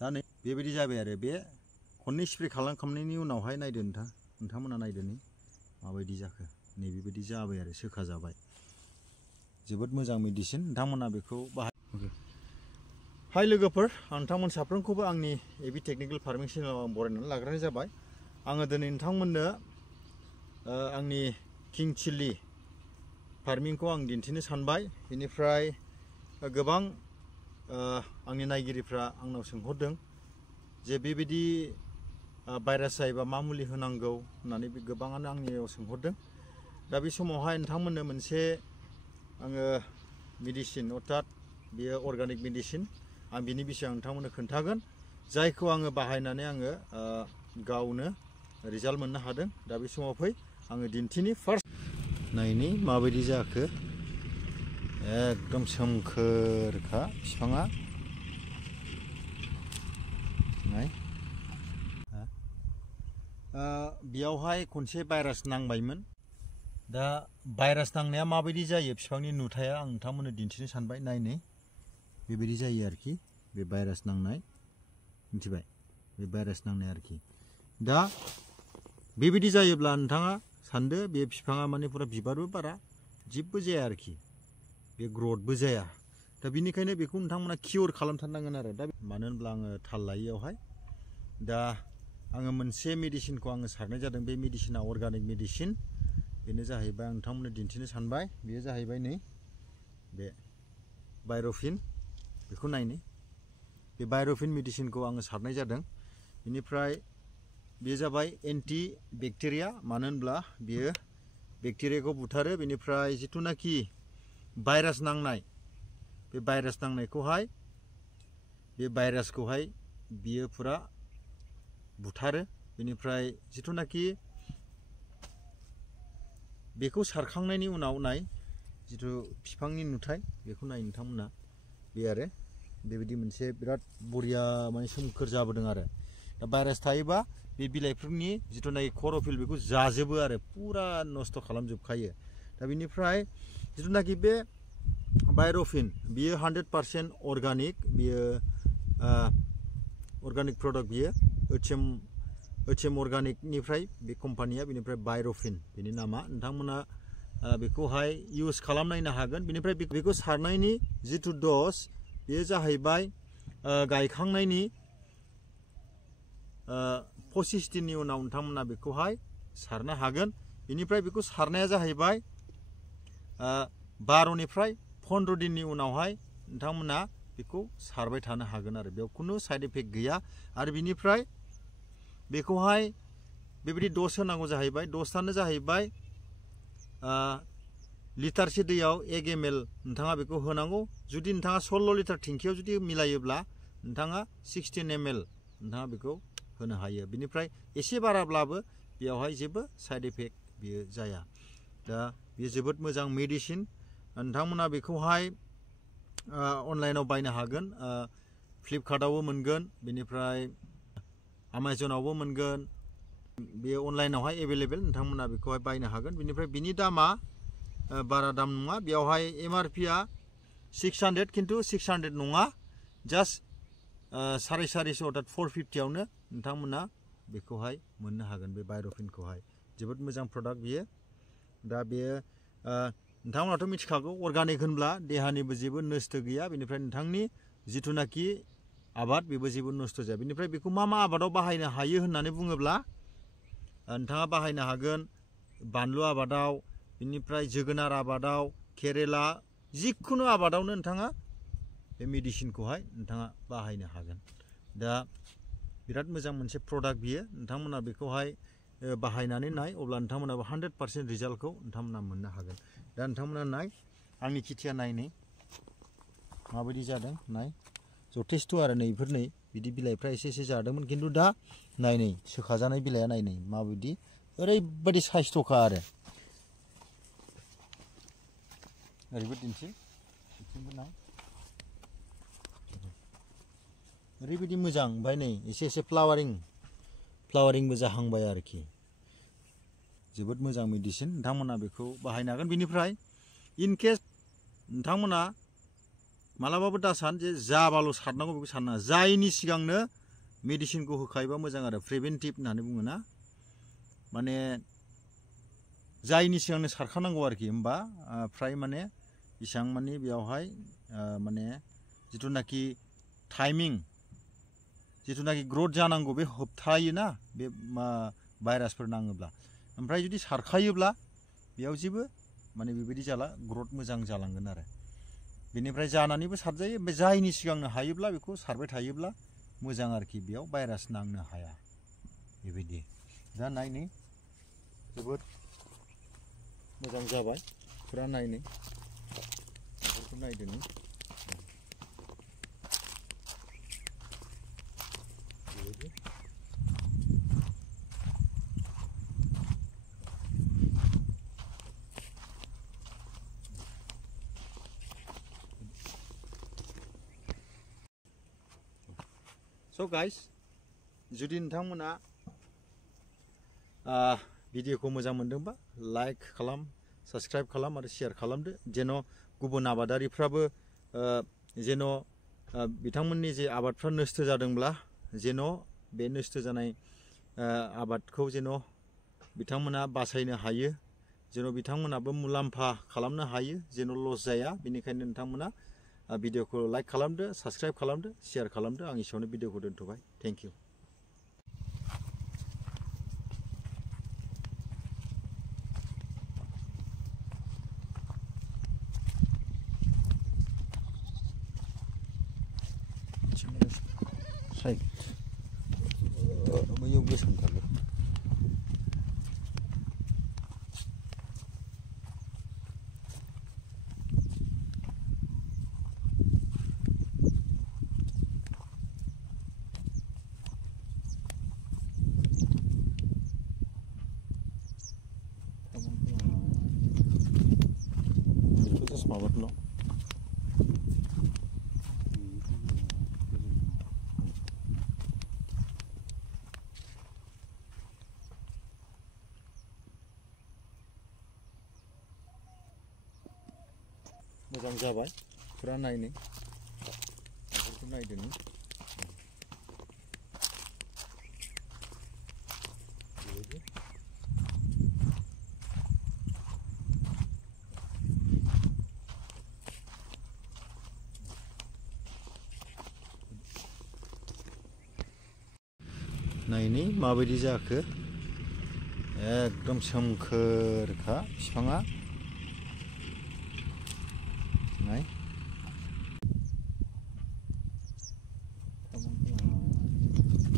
दा नै बेबायदि जाबाय आरो बे खननै स्प्रे खालामखांनायनि उनावहाय नायदो नोंथांमोना नायदो नै माबायदि जाखो नै बेबायदि जाबाय आरो सोखा जाबाय जोबोद मोजां मेडिसिन नोंथांमोना बेखौ बाहाय हाय लोगोफोर नोंथांमोन साफ्रोमखौबो आंनि एबि टेक्निकेल फार्मिं चेनेलाव आं बरायनानै लाग्रोनाय जाबाय आङो दिनै नोंथांमोननो आंनि किं चिल्ली फार्मिंखौ आं दिन्थिनो सानबाय बेनिफ्राय गोबां आंनि नायगिरिफ्रा आंनाव सोंहरदों जे बेबायदि भाइरास जायोबा मा मुलि होनांगौ होननानै गोबाङानो आंनियाव सोंहरदों दा बे समावहाय नोंथांमोननो मोनसे आङो मेडिसिन अर्थात बेयो अर्गानिक मेडिसिन आं बिनि बिषय नोंथांमोननो खोन्थागोन जायखौ आङो बाहायनानै आङो गावनो रिजाल्ट मोननो हादों दा बे समाव फै आङो दिन्थिनि फार्स्ट नायनि माबायदि जाखो एकदम सोमखोरखा बिफाङा नाय बेयावहाय खनसे भाइरास नांबायमोन दा भाइरास नांनाया माबायदि जायो बिफांनि नुथाया आं नोंथांमोननो दिन्थिनो सानबाय नायनै बेबायदि जायो आरोखि बे भाइरास नांनाय मिथिबाय बे भाइरास नांनाय आरोखि दा बेबायदि जायोब्ला नोंथाङा सानदो बे बिफाङा माने पुरा बिबारबो बारा जेबो जाया आरोखि बे ग्रथबो जाया दा बिनिखायनो बेखौ नोंथांमोना किउर खालामथारनांगोन आरो दा मानो होनब्ला आङो थाल लायैयावहाय दा आङो मोनसे मेडिसिनखौ आङो सारनाय जादों बे मेडिसिना अर्गानिक मेडिसिन बेनो जाहैबाय आं नोंथांमोननो दिन्थिनो सानबाय बेयो जाहैबाय नै बे बायर'फिन बेखौ नायनि बे बायर'फिन मेडिसिनखौ आङो सारनाय जादों बेनिफ्राय बेयो जाबाय एन्टि बेक्टेरिया मानो होनब्ला बेयो बेक्टेरियाखौ बुथारो बेनिफ्राय जिथुनाखि भाइरास नांनाय बे भाइरास नांनायखौहाय बे भाइरासखौहाय बियो पुरा बुथारो बेनिफ्राय जिथुनाखि बेखौ सारखांनायनि उनाव नाय जिथु बिफांनि नुथाय बेखौ नाय नोंथांमोना बे आरो बेबायदि मोनसे बिराद बरिया माने सोमखोर जाबोदों आरो दा भाइरास थायोबा बे बिलाइफोरनि जिथुनाखि क्ल'र'फिल बेखौ जाजोबो आरो पुरा नस्थ' खालामजोबखायो दा बेनिफ्राय जिथुनाखि बे बायर'फिन बियो 100% अर्गानिक बियो अर्गानिक प्रडाक्ट बियो एचएम अर्गानिकनिफ्राय बे कम्पानिया बेनिफ्राय बायर'फिन बेनि नामा नोंथांमोना बेखौहाय इउज खालामनायनो हागोन बेनिफ्राय बेखौ सारनायनि जिथु द'ज बेयो जाहैबाय गायखांनायनि 25 दिननि उनाव नोंथांमोना बेखौहाय सारनो हागोन बेनिफ्राय बेखौ सारनाया जाहैबाय 12निफ्राय 15 दिननि उनावहाय नोंथांमोना बेखौ सारबाय थानो हागोन आरो बेयाव खुनु साइड इफेक्ट गैया आरो बिनिफ्राय बेखौहाय बेबायदि द'ज होनांगौ जाहैबाय द'जआनो जाहैबाय लिटारसे दैयाव 1 ml नोंथाङा बेखौ होनांगौ जुदि नोंथाङा 16 लिटार टेंकियाव जुदि मिलायोब्ला नोंथाङा 16 ml नोंथाङा बेखौ होनो हायो बिनिफ्राय एसे बाराब्लाबो बेयावहाय जेबो साइड इफेक्ट बियो जाया दा बेयो जोबोद मोजां मेडिसिन नोंथांमोना बेखौहाय अनलाइनाव बायनो हागोन फ्लिपकार्टआवबो मोनगोन बेनिफ्राय आमाजनावबो मोनगोन बे अनलाइनावहाय एभेलेबेल नोंथांमोना बेखौहाय बायनो हागोन बेनिफ्राय बिनि दामा बारा दाम नङा बेयावहाय एमआरपिआ 600 खिन्थु 600 नङा जास्ट 450 अर्थात 450आवनो नोंथांमोना बेखौहाय मोननो हागोन बे बायर'फिनखौहाय जोबोद मोजां प्रडाक्ट बियो दा बेयो नोंथांमोनाथ' मिथिखागौ अर्गानिक होनब्ला देहानिबो जेबो नस्थ' गैया बेनिफ्राय नोंथांनि जिथुनाखि आबाद बेबो जेबो नस्थ' जाया बेनिफ्राय बेखौ मा आबादाव बाहायनो हायो होननानै बुङोब्ला नोंथाङा बाहायनो हागोन बानलु आबादाव बेनिफ्राय जोगोनार आबादाव केरेला जिखुनु आबादावनो नोंथाङा बे मेडिसिनखौहाय नोंथाङा बाहायनो हागोन दा बिराद मोजां मोनसे प्रडाक्ट बियो नोंथांमोना बेखौहाय बाहायनानै नाय अब्ला नोंथांमोनाबो 100% रिजाल्टखौ नोंथांमोना मोननो हागोन दा नोंथांमोना नाय आंनि खेथिया नायनै माबायदि जादों नाय जथेस्थ' आरो नैफोर नै बिदि बिलाइफ्रा एसे जादोंमोन खिन्थु दा नायनै सोखाजानाय बिलाइया नायनै माबायदि ओरैबायदि साइस्थ'खा आरो ओरैबो दिन्थि बिथिंबो नाय ओरैबायदि मोजां ओमफ्राय नै एसे फ्लावारिंबो जाहांबाय आरोखि जोबोद मोजां मेडिसिन नोंथांमोना बेखौ बाहायनो हागोन बेनिफ्राय इन केस नोंथांमोना मालाबाबो दासान जे जाबाल' सारनांगौ बेखौ साननाङा जायैनि सिगांनो मेडिसिनखौ होखायोबा मोजां आरो प्रिभेन्टिभ होननानै बुङोना माने जायैनि सिगांनो सारखानांगौ आरोखि होमबा फ्राय माने इसां माने बेयावहाय माने जिथुनाखि टाइमिं जिथुनाखि ग्रोथ जानांगौ बे होबथायोना बे भाइरासफोर नाङोब्ला ओमफ्राय जुदि सारखायोब्ला बेयाव जेबो माने बेबायदि जाला ग्रोथ मोजां जालांगोन आरो बेनिफ्राय जानानैबो सारजायो ओमफ्राय जायैनि सिगांनो हायोब्ला बेखौ सारबाय थायोब्ला मोजां आरोखि बेयाव भाइरास नांनो हाया बेबायदि दा नायनि जोबोद मोजां जाबाय फुरा नायनि बेफोरखौ नायदोनि So guys, जुदि नोंथांमोना भिडिअखौ मोजां मोनदोंबा लाइक खालाम साबस्क्राइब खालाम आरो शेयार खालामदो जेन' गुबुन आबादारिफ्राबो जेन' बिथांमोननि जे आबादफ्रा नस्थ' जादोंब्ला जेन' बे नस्थ' जानाय आबादखौ जेन' बिथांमोना बासायनो हायो जेन' बिथांमोनाबो मुलाम्फा खालामनो हायो जेन' लस जाया बेनिखायनो नोंथांमोना भिडिअखौ लाइक खालामदो साबस्क्राइब खालामदो शेयार खालामदो आं एसेयावनो भिडिअखौ दोनथ'बाय थेंक इउ साइड बैयाव गोसोम खारबाय माबाफोरल' मोजां जाबाय फुरा नायनि बेफोरखौ नायदोनि नायनि माबायदि जाखो एकदम सोमखोरखा बिफाङा